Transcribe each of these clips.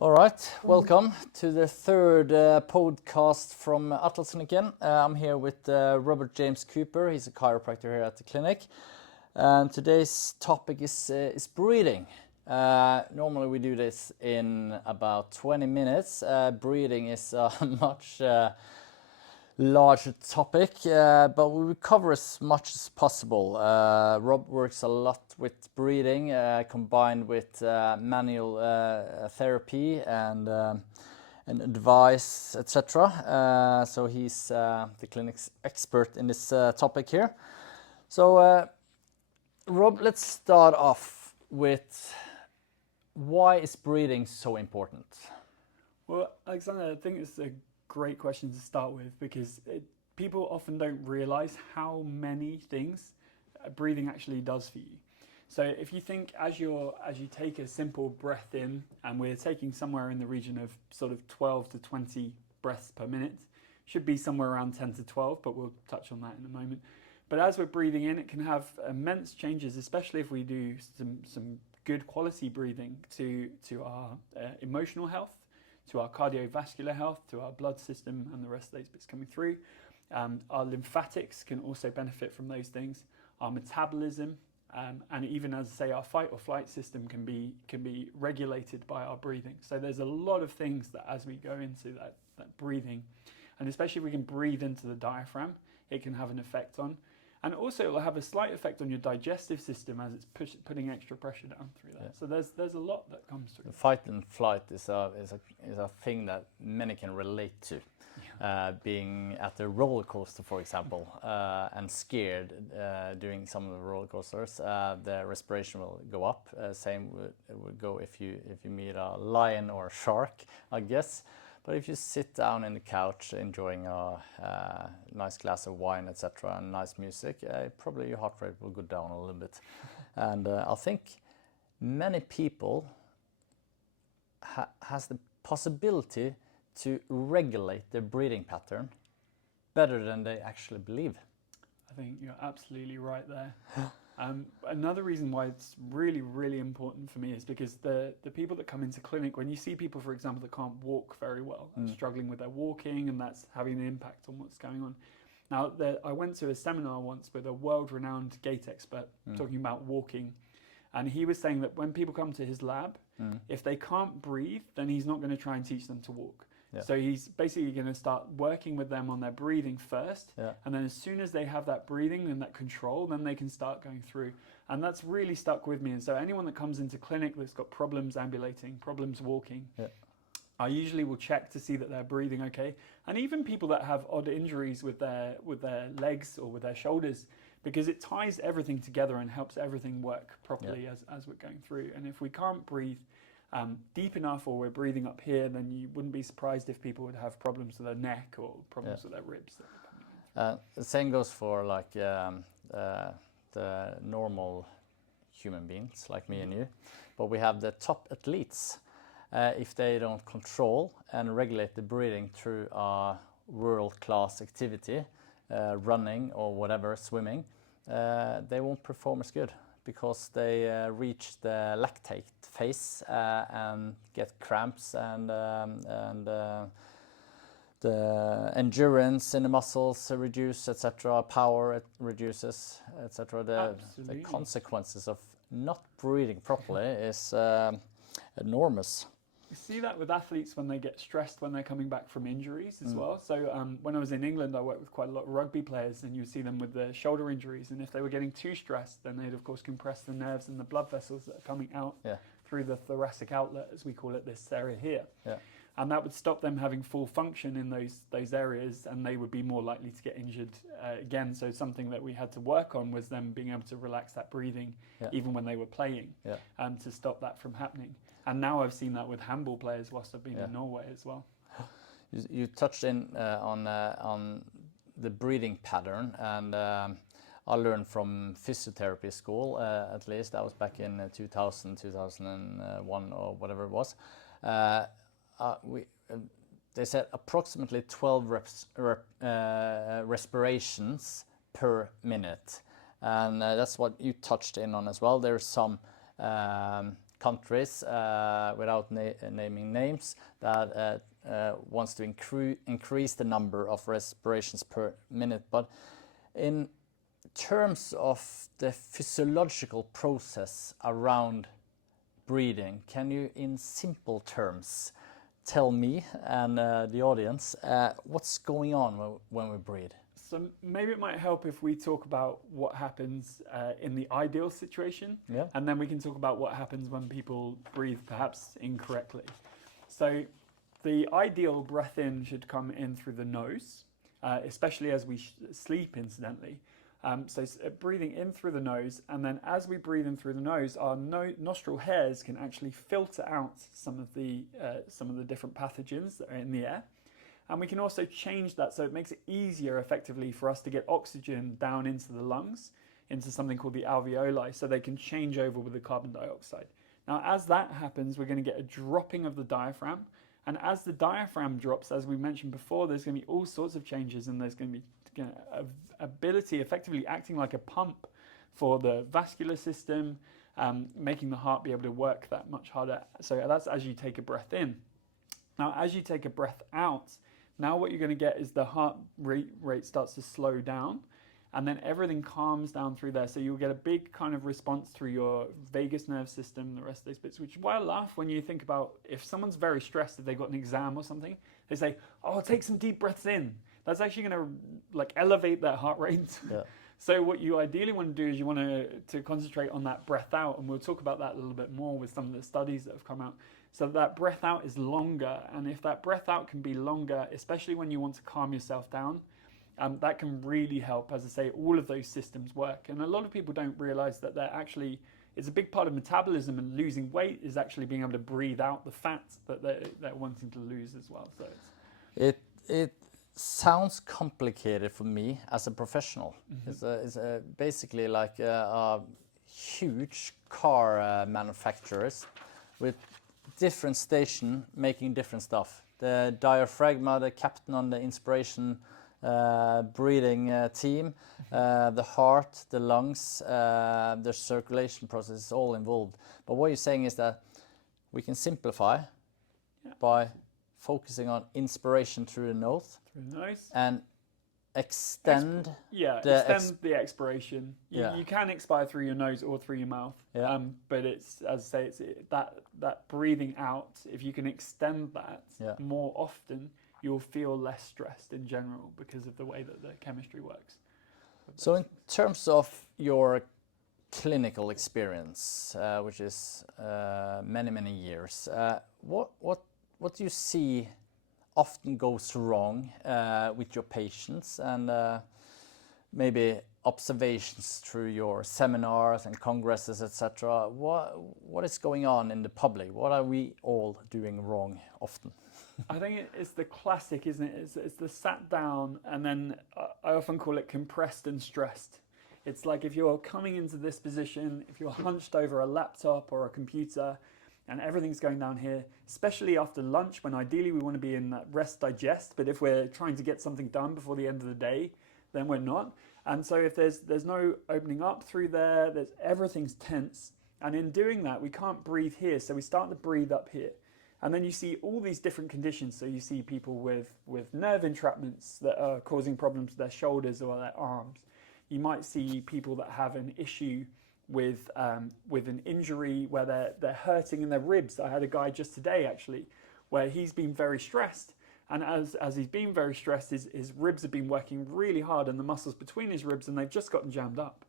All right, welcome to the third podcast from Atlasklinikken. I'm here with Robert James Cooper. He's a chiropractor here at the clinic. And today's topic is breathing. Normally we do this in about 20 minutes. Breathing is a much larger topic, but we will cover as much as possible. Rob works a lot with breathing, combined with manual therapy and advice, etc. So he's the clinic's expert in this topic here. So, Rob, let's start off with why is breathing so important? Well, Aleksander, I think it's a great question to start with because people often don't realize how many things breathing actually does for you. So if you think as you take a simple breath in, and we're taking somewhere in the region of sort of 12 to 20 breaths per minute, should be somewhere around 10 to 12, but we'll touch on that in a moment. But as we're breathing in, it can have immense changes, especially if we do some good quality breathing to our emotional health, to our cardiovascular health, to our blood system and the rest of those bits coming through. Our lymphatics can also benefit from those things. Our metabolism, and even as I say, our fight or flight system can be regulated by our breathing. So there's a lot of things that as we go into that breathing, and especially if we can breathe into the diaphragm, it can have an effect on. And also it will have a slight effect on your digestive system as it's putting extra pressure down through that. Yeah. So there's a lot that comes through. The fight and flight is a thing that many can relate to. Yeah. Being at the roller coaster, for example, and scared during some of the roller coasters, the respiration will go up. Same would go if you meet a lion or a shark, I guess. But if you sit down in the couch enjoying a nice glass of wine, etc., and nice music, probably your heart rate will go down a little bit. And I think many people has the possibility to regulate their breathing pattern better than they actually believe. I think you're absolutely right there. Another reason why it's really, really important for me is because the people that come into clinic, when you see people, for example, that can't walk very well, struggling with their walking, and that's having an impact on what's going on. Now, I went to a seminar once with a world-renowned gait expert talking about walking, and he was saying that when people come to his lab, if they can't breathe, then he's not going to try and teach them to walk. Yeah. So he's basically going to start working with them on their breathing first, and then as soon as they have that breathing and that control, then they can start going through. And that's really stuck with me. And so anyone that comes into clinic that's got problems ambulating, problems walking, I usually will check to see that they're breathing okay. And even people that have odd injuries with their legs or with their shoulders, because it ties everything together and helps everything work properly as we're going through. And if we can't breathe deep enough, or we're breathing up here, then you wouldn't be surprised if people would have problems with their neck or problems with their ribs. The same goes for like the normal human beings like me and you, but we have the top athletes. If they don't control and regulate the breathing through a world-class activity, running or whatever, swimming, they won't perform as good, because they reach the lactate phase and get cramps, and the endurance in the muscles reduce, etc. Power it reduces, etc. The consequences of not breathing properly is enormous. You see that with athletes when they get stressed when they're coming back from injuries as well. So when I was in England, I worked with quite a lot of rugby players, and you see them with the shoulder injuries. And if they were getting too stressed, then they'd of course compress the nerves and the blood vessels that are coming out through the thoracic outlet, as we call it, this area here. Yeah. And that would stop them having full function in those areas, and they would be more likely to get injured again. So something that we had to work on was them being able to relax that breathing even when they were playing, to stop that from happening. And now I've seen that with handball players whilst I've been in Norway as well. You touched on the breathing pattern, and I learned from physiotherapy school, at least that was back in 2000, 2001 or whatever it was. They said approximately 12 respirations per minute, and that's what you touched in on as well. There's some countries, without naming names, that wants to increase the number of respirations per minute. But in terms of the physiological process around breathing, can you, in simple terms, tell me and the audience what's going on when we breathe? So maybe it might help if we talk about what happens in the ideal situation, and then we can talk about what happens when people breathe perhaps incorrectly. So the ideal breath in should come in through the nose, especially as we sleep, incidentally. So breathing in through the nose, and then as we breathe in through the nose, our nostril hairs can actually filter out some of the different pathogens that are in the air. And we can also change that so it makes it easier effectively for us to get oxygen down into the lungs, into something called the alveoli, so they can change over with the carbon dioxide. Now, as that happens, we're going to get a dropping of the diaphragm. And as the diaphragm drops, as we mentioned before, there's going to be all sorts of changes, and there's going to be ability effectively acting like a pump for the vascular system, making the heart be able to work that much harder. So that's as you take a breath in. Now, as you take a breath out, now what you're going to get is the heart rate starts to slow down, and then everything calms down through there. So you'll get a big kind of response through your vagus nerve system, the rest of those bits, which is why I laugh when you think about if someone's very stressed, if they've got an exam or something, they say, oh, take some deep breaths in. That's actually going to elevate their heart rate. Yeah. So what you ideally want to do is you want to concentrate on that breath out, and we'll talk about that a little bit more with some of the studies that have come out. So that breath out is longer, and if that breath out can be longer, especially when you want to calm yourself down, that can really help, as I say, all of those systems work. And a lot of people don't realize that it's a big part of metabolism, and losing weight is actually being able to breathe out the fat that they're wanting to lose as well. So it sounds complicated for me as a professional. Mm-hmm. It's basically like a huge car manufacturers with different station making different stuff. The diaphragm, the captain on the inspiration breathing team, the heart, the lungs, the circulation process is all involved. But what you're saying is that we can simplify by focusing on inspiration through the nose. And extend the expiration. You can expire through your nose or through your mouth. But it's, as I say, that breathing out, if you can extend that more often, you'll feel less stressed in general because of the way that the chemistry works. So in terms of your clinical experience, which is many years, what do you see often goes wrong with your patients, and maybe observations through your seminars and congresses, etc.? What is going on in the public? What are we all doing wrong often? I think it's the classic, isn't it? It's the sat down, and then I often call it compressed and stressed. It's like if you're coming into this position, if you're hunched over a laptop or a computer, and everything's going down here, especially after lunch, when ideally we want to be in that rest digest, but if we're trying to get something done before the end of the day, then we're not. And so if there's no opening up through there, everything's tense. And in doing that, we can't breathe here, so we start to breathe up here. And then you see all these different conditions. So you see people with nerve entrapments that are causing problems with their shoulders or their arms. You might see people that have an issue with an injury where they're hurting in their ribs. I had a guy just today actually where he's been very stressed, and as he's been very stressed, his ribs have been working really hard, and the muscles between his ribs, and they've just gotten jammed up.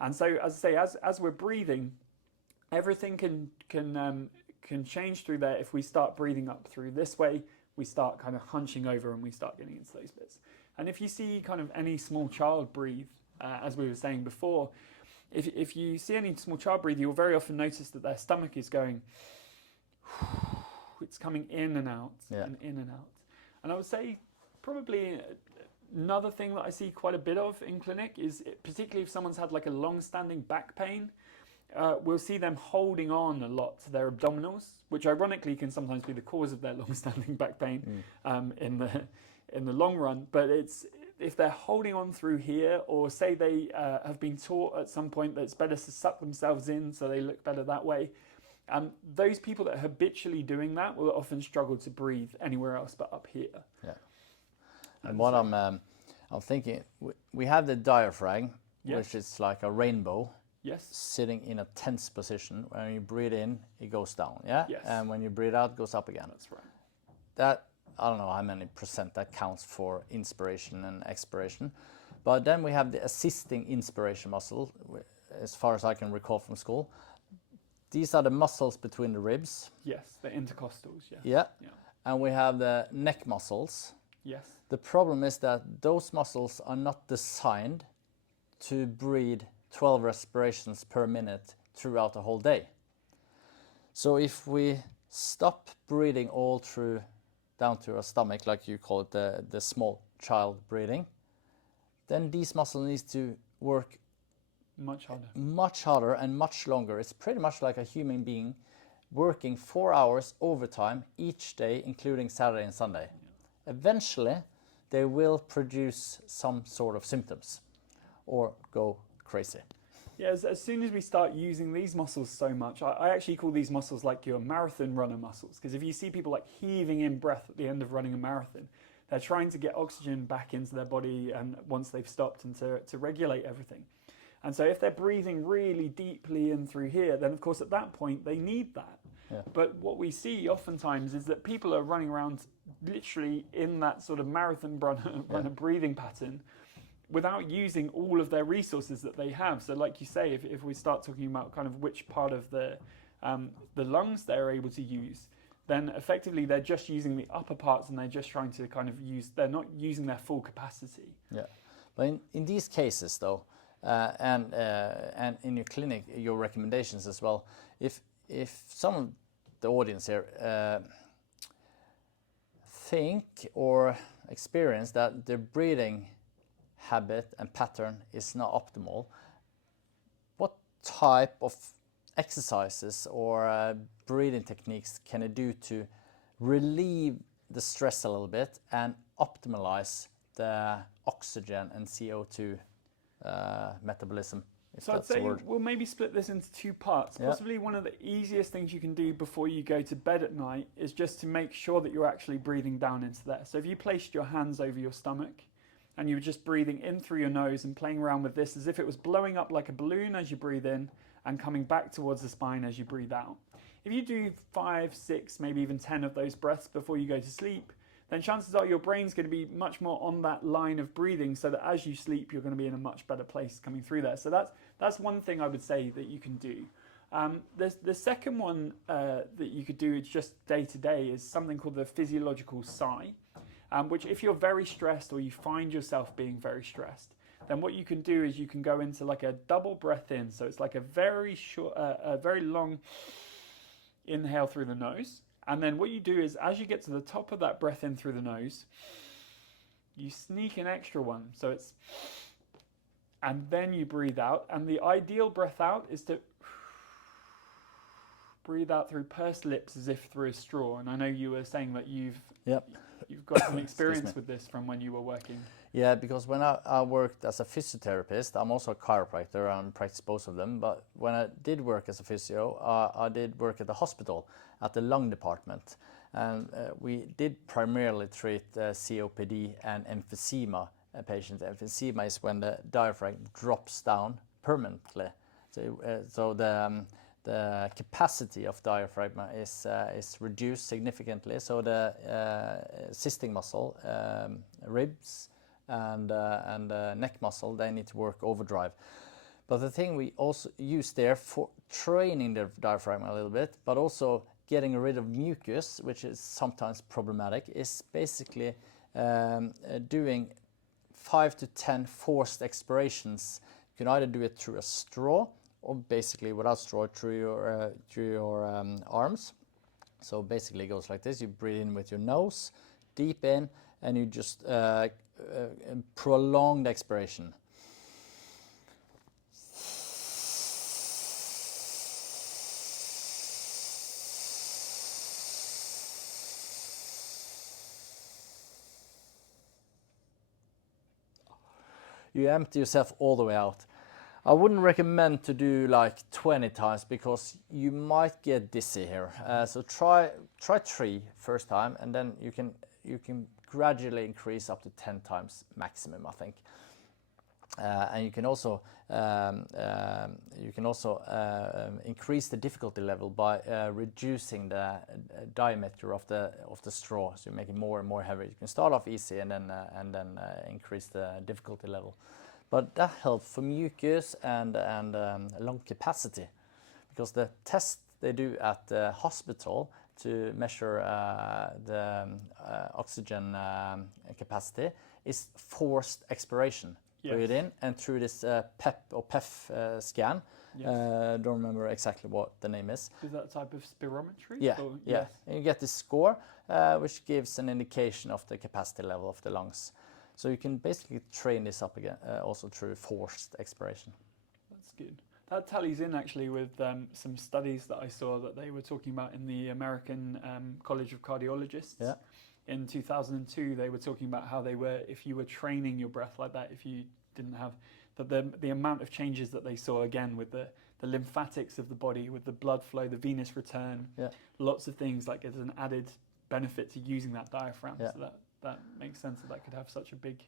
And so, as I say, as we're breathing, everything can change through there. If we start breathing up through this way, we start kind of hunching over and we start getting into those bits. And if you see kind of any small child breathe, as we were saying before, if you see any small child breathe, you'll very often notice that their stomach is going, it's coming in and out and in and out. And I would say probably another thing that I see quite a bit of in clinic is, particularly if someone's had like a long-standing back pain, we'll see them holding on a lot to their abdominals, which ironically can sometimes be the cause of their long-standing back pain in the long run. But if they're holding on through here, or say they have been taught at some point that it's better to suck themselves in so they look better that way, And those people that are habitually doing that will often struggle to breathe anywhere else but up here. Yeah. And what I'm thinking, we have the diaphragm, which is like a rainbow. Yes. Sitting in a tense position. When you breathe in, it goes down. Yeah. Yes. And when you breathe out, it goes up again. That's right. That, I don't know how many percent that counts for inspiration and expiration. But then we have the assisting inspiration muscle, as far as I can recall from school. These are the muscles between the ribs. Yes, the intercostals, yes. Yeah. And we have the neck muscles. Yes. The problem is that those muscles are not designed to breathe 12 respirations per minute throughout the whole day. So if we stop breathing all through down to our stomach, like you call it the small child breathing, then these muscles need to work much harder and much longer. It's pretty much like a human being working 4 hours overtime each day, including Saturday and Sunday. Yeah. Eventually, they will produce some sort of symptoms or go crazy. Yeah, as soon as we start using these muscles so much, I actually call these muscles like your marathon runner muscles, because if you see people like heaving in breath at the end of running a marathon, they're trying to get oxygen back into their body and once they've stopped and to regulate everything. And so if they're breathing really deeply in through here, then of course at that point they need that. Yeah. But what we see oftentimes is that people are running around literally in that sort of marathon runner breathing pattern without using all of their resources that they have. So like you say, if we start talking about kind of which part of the lungs they're able to use, then effectively they're just using the upper parts and they're just trying to kind of they're not using their full capacity. Yeah, but in these cases though, and in your clinic, your recommendations as well, if some of the audience here think or experience that their breathing habit and pattern is not optimal, what type of exercises or breathing techniques can it do to relieve the stress a little bit and optimize the oxygen and CO2 metabolism? So I'd say we'll maybe split this into two parts. Possibly one of the easiest things you can do before you go to bed at night is just to make sure that you're actually breathing down into there. So if you placed your hands over your stomach and you were just breathing in through your nose and playing around with this as if it was blowing up like a balloon as you breathe in and coming back towards the spine as you breathe out. If you do 5, 6, maybe even 10 of those breaths before you go to sleep, then chances are your brain's going to be much more on that line of breathing so that as you sleep, you're going to be in a much better place coming through there. So that's one thing I would say that you can do. The second one that you could do is just day to day is something called the physiological sigh, which if you're very stressed or you find yourself being very stressed, then what you can do is you can go into like a double breath in. So it's like a very short, a very long inhale through the nose. And then what you do is as you get to the top of that breath in through the nose, you sneak an extra one. So it's, and then you breathe out. And the ideal breath out is to breathe out through pursed lips as if through a straw. And I know you were saying that you've got some experience with this from when you were working. Yeah, because when I worked as a physiotherapist, I'm also a chiropractor and practice both of them. But when I did work as a physio, I did work at the hospital at the lung department. And we did primarily treat COPD and emphysema patients. Emphysema is when the diaphragm drops down permanently. So the capacity of diaphragm is reduced significantly. So the assisting muscle, ribs, and neck muscle, they need to work overdrive. But the thing we also use there for training the diaphragm a little bit, but also getting rid of mucus, which is sometimes problematic, is basically doing 5 to 10 forced expirations. You can either do it through a straw or basically without straw through your arms. So basically it goes like this. You breathe in with your nose, deep in, and you just prolong the expiration. You empty yourself all the way out. I wouldn't recommend to do like 20 times because you might get dizzy here. So try 3 first time, and then you can gradually increase up to 10 times maximum, I think. And you can also increase the difficulty level by reducing the diameter of the straw, so you make it more and more heavy. You can start off easy and then increase the difficulty level. But that helps for mucus and lung capacity, because the test they do at the hospital to measure the oxygen capacity is forced expiration. Yes. Breathe in, and through this PEP or PEF scan, don't remember exactly what the name is. Is that a type of spirometry? Yeah, or, yeah. Yes. And you get this score, which gives an indication of the capacity level of the lungs. So you can basically train this up again, also through forced expiration. That's good. That tallies in actually with some studies that I saw that they were talking about in the American College of Cardiologists. Yeah. In 2002, they were talking about how they were, if you were training your breath like that, if you didn't have, that the amount of changes that they saw again with the lymphatics of the body, with the blood flow, the venous return, lots of things, like as an added benefit to using that diaphragm. Yeah. So that makes sense that could have such a big...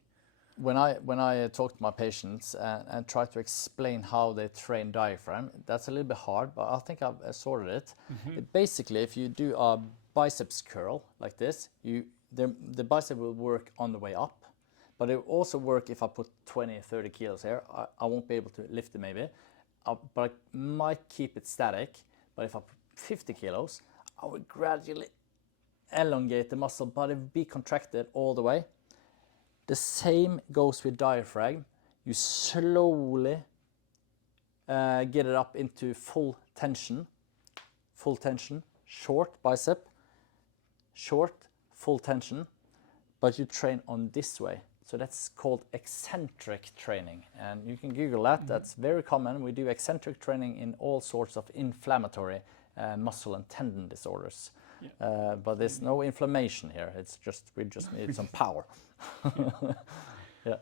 When I talk to my patients and try to explain how they train diaphragm, that's a little bit hard, but I think I've sorted it. Mm-hmm. Basically, if you do a biceps curl like this, the bicep will work on the way up, but it will also work if I put 20, 30 kilos here. I won't be able to lift it maybe, but I might keep it static. But if I put 50 kilos, I will gradually elongate the muscle, but it will be contracted all the way. The same goes with diaphragm. You slowly get it up into full tension, short bicep, short, full tension, but you train on this way. So that's called eccentric training. And you can Google that. Mm-hmm. That's very common. We do eccentric training in all sorts of inflammatory muscle and tendon disorders. Yeah. But there's no inflammation here. It's just, we just need some power. Yeah.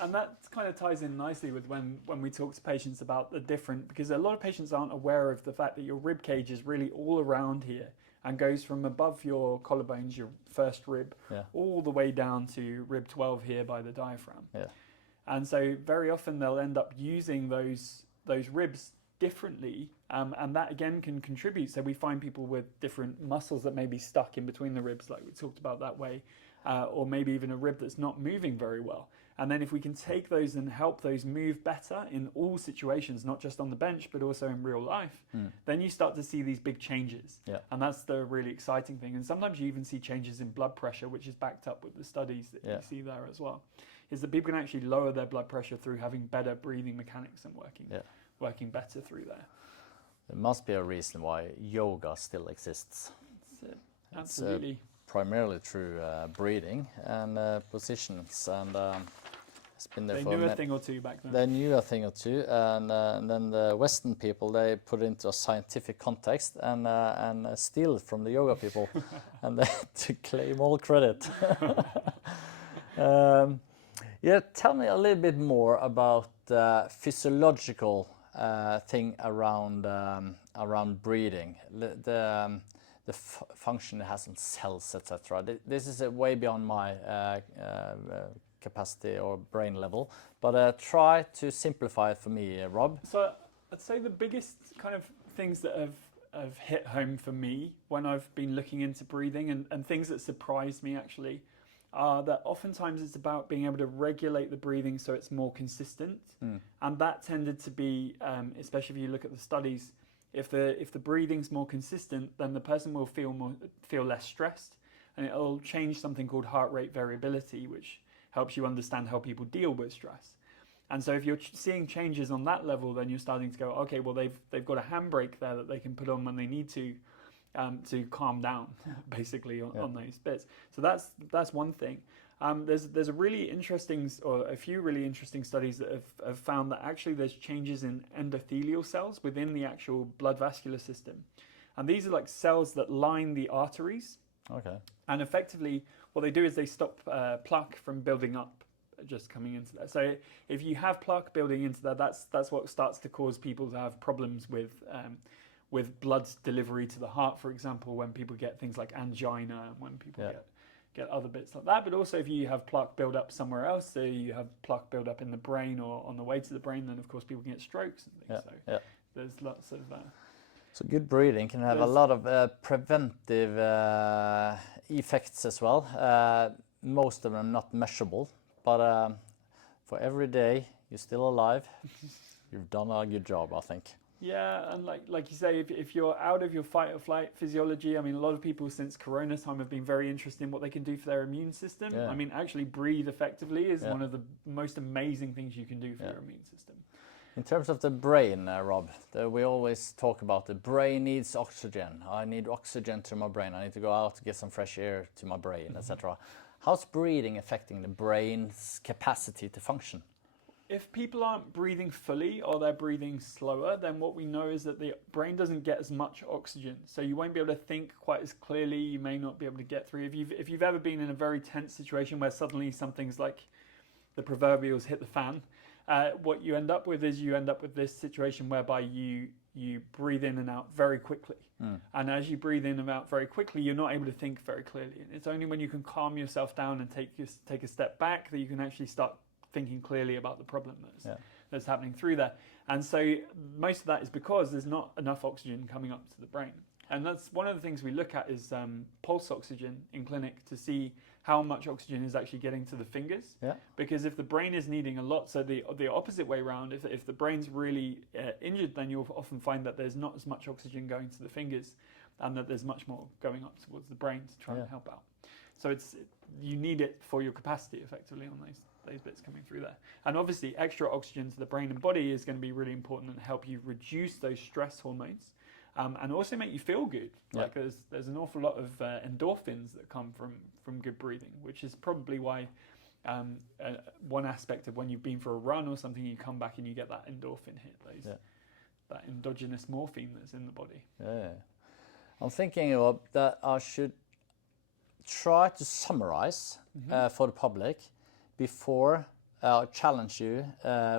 And that kind of ties in nicely with when we talk to patients about the different, because a lot of patients aren't aware of the fact that your rib cage is really all around here and goes from above your collarbones, your first rib, all the way down to rib 12 here by the diaphragm. Yeah. And so very often they'll end up using those ribs differently, and that again can contribute. So we find people with different muscles that may be stuck in between the ribs, like we talked about that way, or maybe even a rib that's not moving very well. And then if we can take those and help those move better in all situations, not just on the bench, but also in real life, then you start to see these big changes. Yeah. And that's the really exciting thing. And sometimes you even see changes in blood pressure, which is backed up with the studies that you see there as well, is that people can actually lower their blood pressure through having better breathing mechanics and working better through there. There must be a reason why yoga still exists. Absolutely. Primarily through breathing and positions, and it's been there. They knew a thing or two back then. They knew a thing or two, and then the Western people, they put it into a scientific context and steal from the yoga people, and they to claim all credit. Tell me a little bit more about the physiological thing around breathing. The function it has in cells, etc. This is way beyond my capacity or brain level, but try to simplify it for me, Rob. So I'd say the biggest kind of things that have hit home for me when I've been looking into breathing and things that surprised me actually are that oftentimes it's about being able to regulate the breathing so it's more consistent. And that tended to be, especially if you look at the studies, if the breathing's more consistent, then the person will feel less stressed, and it'll change something called heart rate variability, which helps you understand how people deal with stress. And so if you're seeing changes on that level, then you're starting to go, okay, well they've got a handbrake there that they can put on when they need to calm down, basically on those bits. So that's one thing. There's a really interesting, or a few really interesting studies that have found that actually there's changes in endothelial cells within the actual blood vascular system. And these are like cells that line the arteries. Okay. And effectively, what they do is they stop plaque from building up just coming into that. So if you have plaque building into that, that's what starts to cause people to have problems with blood delivery to the heart, for example, when people get things like angina and when people get other bits like that. But also if you have plaque build up somewhere else, so you have plaque build up in the brain or on the way to the brain, then of course people can get strokes and things. There's lots of... So good breathing can have a lot of preventive effects as well. Most of them not measurable, but for every day you're still alive, you've done a good job, I think. Yeah, and like you say, if you're out of your fight or flight physiology, I mean, a lot of people since Corona time have been very interested in what they can do for their immune system. Yeah. I mean, actually breathe effectively is one of the most amazing things you can do for your immune system. In terms of the brain, Rob, we always talk about the brain needs oxygen. I need oxygen to my brain. I need to go out to get some fresh air to my brain, etc. How's breathing affecting the brain's capacity to function? If people aren't breathing fully or they're breathing slower, then what we know is that the brain doesn't get as much oxygen. So you won't be able to think quite as clearly. You may not be able to get through. If you've ever been in a very tense situation where suddenly something's like the proverbials hit the fan, what you end up with this situation whereby you breathe in and out very quickly. And as you breathe in and out very quickly, you're not able to think very clearly. And it's only when you can calm yourself down and take a step back that you can actually start thinking clearly about the problem that's happening through there. And so most of that is because there's not enough oxygen coming up to the brain. And that's one of the things we look at is pulse oxygen in clinic to see how much oxygen is actually getting to the fingers. Because if the brain is needing a lot, so the opposite way around, if the brain's really injured, then you'll often find that there's not as much oxygen going to the fingers and that there's much more going up towards the brain to try and help out. So you need it for your capacity effectively on those bits coming through there. And obviously extra oxygen to the brain and body is going to be really important and help you reduce those stress hormones and also make you feel good. Like there's an awful lot of endorphins that come from good breathing, which is probably why one aspect of when you've been for a run or something, you come back and you get that endorphin hit, that endogenous morphine that's in the body. I'm thinking of that I should try to summarize for the public before I challenge you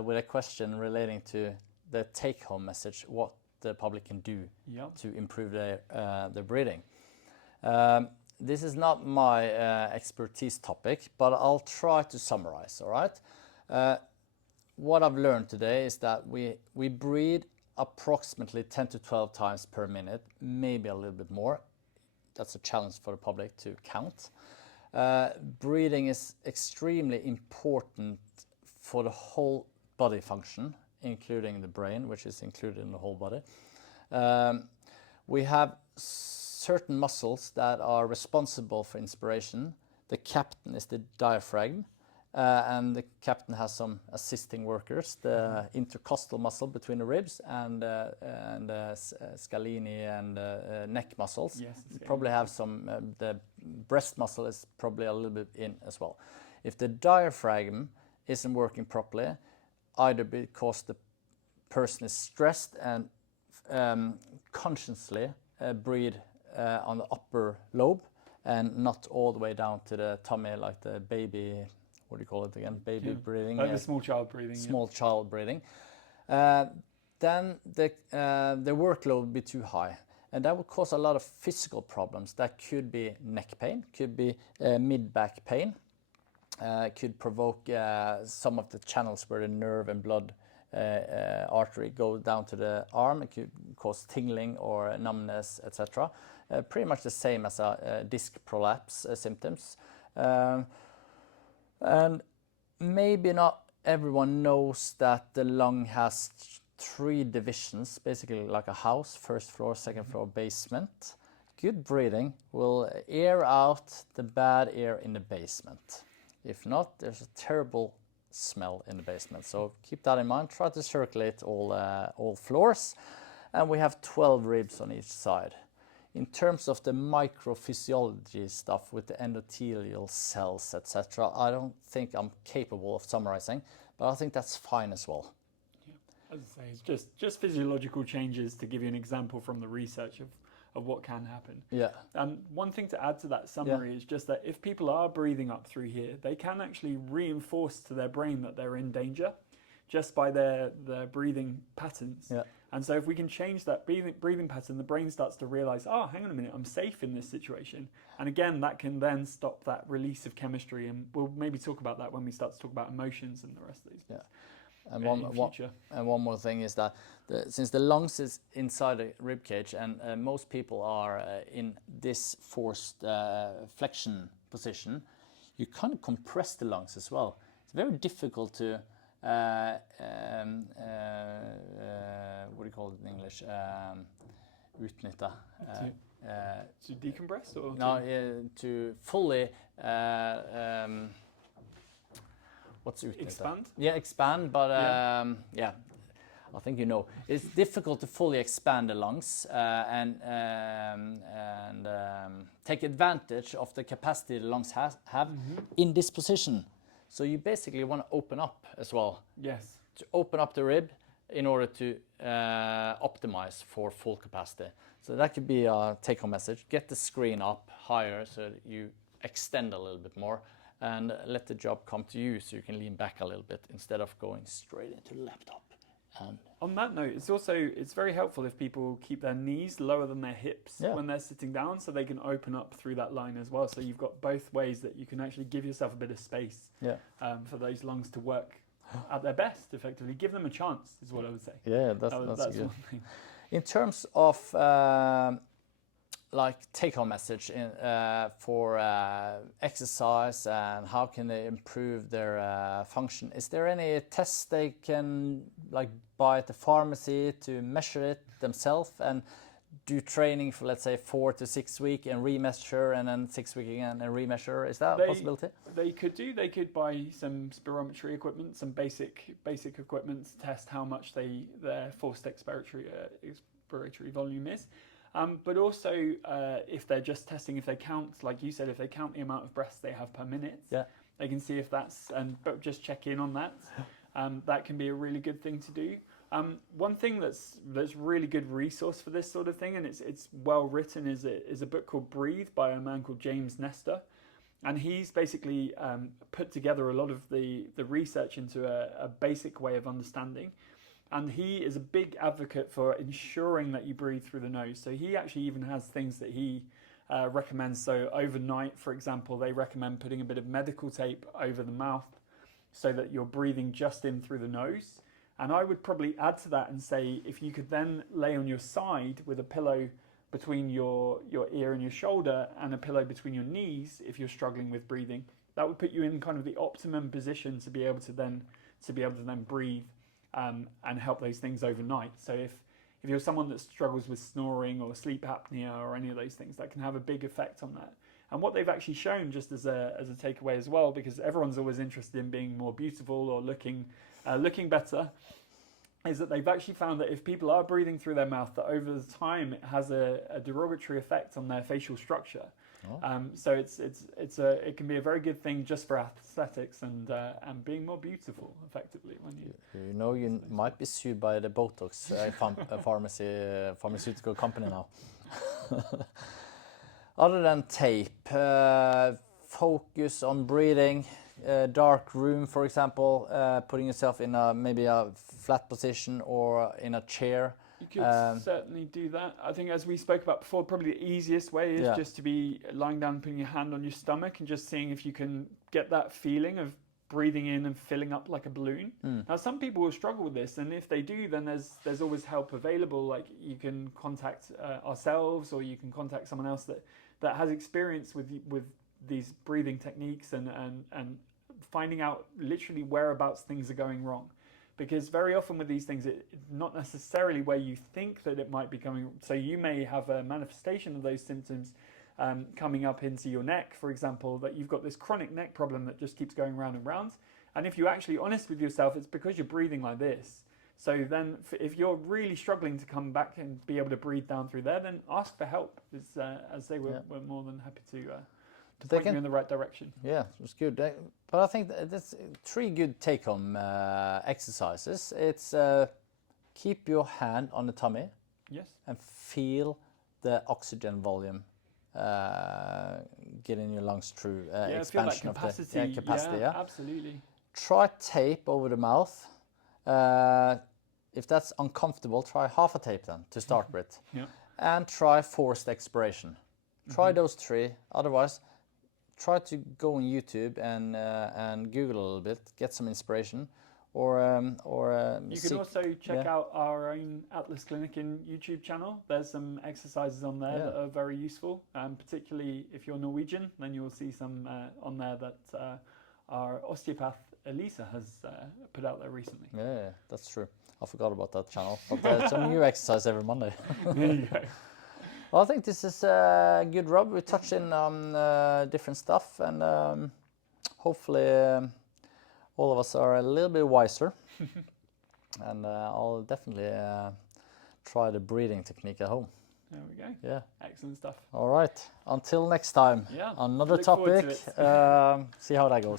with a question relating to the take-home message, what the public can do to improve their breathing. This is not my expertise topic, but I'll try to summarize, all right? What I've learned today is that we breathe approximately 10 to 12 times per minute, maybe a little bit more. That's a challenge for the public to count. Breathing is extremely important for the whole body function, including the brain, which is included in the whole body. We have certain muscles that are responsible for inspiration. The captain is the diaphragm, and the captain has some assisting workers, the intercostal muscle between the ribs and scalene and neck muscles. You probably have some, the breast muscle is probably a little bit in as well. If the diaphragm isn't working properly, either because the person is stressed and consciously breathe on the upper lobe and not all the way down to the tummy like the baby, what do you call it again? Baby breathing. Like the small child breathing. Small child breathing. Then the workload would be too high. And that would cause a lot of physical problems. That could be neck pain, could be mid-back pain, could provoke some of the channels where the nerve and blood artery go down to the arm. It could cause tingling or numbness, etc. Pretty much the same as a disc prolapse symptoms. And maybe not everyone knows that the lung has 3 divisions, basically like a house: first floor, second floor, basement. Good breathing will air out the bad air in the basement. If not, there's a terrible smell in the basement. So keep that in mind. Try to circulate all floors. And we have 12 ribs on each side. In terms of the microphysiology stuff with the endothelial cells, etc., I don't think I'm capable of summarizing, but I think that's fine as well. As I say, it's just physiological changes to give you an example from the research of what can happen. Yeah. And one thing to add to that summary is just that if people are breathing up through here, they can actually reinforce to their brain that they're in danger just by their breathing patterns. Yeah. And so if we can change that breathing pattern, the brain starts to realize, oh, hang on a minute, I'm safe in this situation. And again, that can then stop that release of chemistry. And we'll maybe talk about that when we start to talk about emotions and the rest of these things. And one more thing is that since the lungs is inside the rib cage, and most people are in this forced flexion position, you kind of compress the lungs as well. It's very difficult to what do you call it in English? Utnytta. To decompress or to fully. What's utnytta? Expand? Yeah, expand, but I think you know. It's difficult to fully expand the lungs and take advantage of the capacity the lungs have in this position. So you basically want to open up as well. Yes. To open up the rib in order to optimize for full capacity. So that could be a take-home message. Get the screen up higher so that you extend a little bit more. And let the job come to you so you can lean back a little bit instead of going straight into the laptop. And on that note, it's very helpful if people keep their knees lower than their hips when they're sitting down, so they can open up through that line as well. So you've got both ways that you can actually give yourself a bit of space for those lungs to work at their best, effectively. Give them a chance is what I would say. Yeah, that's good. One thing. In terms of take-home message for exercise and how can they improve their function, is there any tests they can buy at the pharmacy to measure it themselves and do training for, let's say, 4 to 6 weeks and remeasure, and then 6 weeks again and remeasure? Is that a possibility? They could buy some spirometry equipment, some basic equipment to test how much their forced expiratory volume is. But also, if they're just testing, if they count, like you said, if they count the amount of breaths they have per minute, they can see if that's, but just check in on that. That can be a really good thing to do. One thing that's really good resource for this sort of thing, and it's well written, is a book called Breathe by a man called James Nestor. And he's basically put together a lot of the research into a basic way of understanding. And he is a big advocate for ensuring that you breathe through the nose. So he actually even has things that he recommends. So overnight, for example, they recommend putting a bit of medical tape over the mouth so that you're breathing just in through the nose. And I would probably add to that and say, if you could then lay on your side with a pillow between your ear and your shoulder and a pillow between your knees, if you're struggling with breathing, that would put you in kind of the optimum position to be able to then breathe. And help those things overnight. So if you're someone that struggles with snoring or sleep apnea or any of those things, that can have a big effect on that. And what they've actually shown, just as a takeaway as well, because everyone's always interested in being more beautiful or looking better, is that they've actually found that if people are breathing through their mouth, that over the time it has a derogatory effect on their facial structure. So it can be a very good thing just for aesthetics and being more beautiful, effectively. When you might be sued by the Botox pharmaceutical company now. Other than tape, focus on breathing, dark room, for example, putting yourself in maybe a flat position or in a chair. You could certainly do that. I think, as we spoke about before, probably the easiest way is just to be lying down, putting your hand on your stomach and just seeing if you can get that feeling of breathing in and filling up like a balloon. Now, some people will struggle with this, and if they do, then there's always help available. Like, you can contact ourselves, or you can contact someone else that has experience with these breathing techniques and finding out literally whereabouts things are going wrong. Because very often with these things, it's not necessarily where you think that it might be coming. So you may have a manifestation of those symptoms coming up into your neck, for example, that you've got this chronic neck problem that just keeps going round and round. And if you're actually honest with yourself, it's because you're breathing like this. So then if you're really struggling to come back and be able to breathe down through there, then ask for help. It's, as they were, we're more than happy to point you in the right direction. Yeah, it's good. But I think that's 3 good take-home exercises. It's keep your hand on the tummy. Yes. And feel the oxygen volume getting your lungs through expansion feel like of the capacity. Yeah, absolutely. Try tape over the mouth. If that's uncomfortable, try half a tape then to start with. Yeah. And try forced expiration. Try those 3. Otherwise, try to go on YouTube and Google a little bit, get some inspiration, or you can also check out our own Atlasklinikken YouTube channel. There's some exercises on there that are very useful, particularly if you're Norwegian. Then you'll see some on there that our osteopath Elisa has put out there recently. Yeah, that's true. I forgot about that channel, but there's a new exercise every Monday. There you go. Well, I think this is good, Rob. We touched in on different stuff, and hopefully all of us are a little bit wiser. And I'll definitely try the breathing technique at home. There we go. Yeah. Excellent stuff. All right. Until next time. Yeah. Another Look forward topic. to it. See how that goes.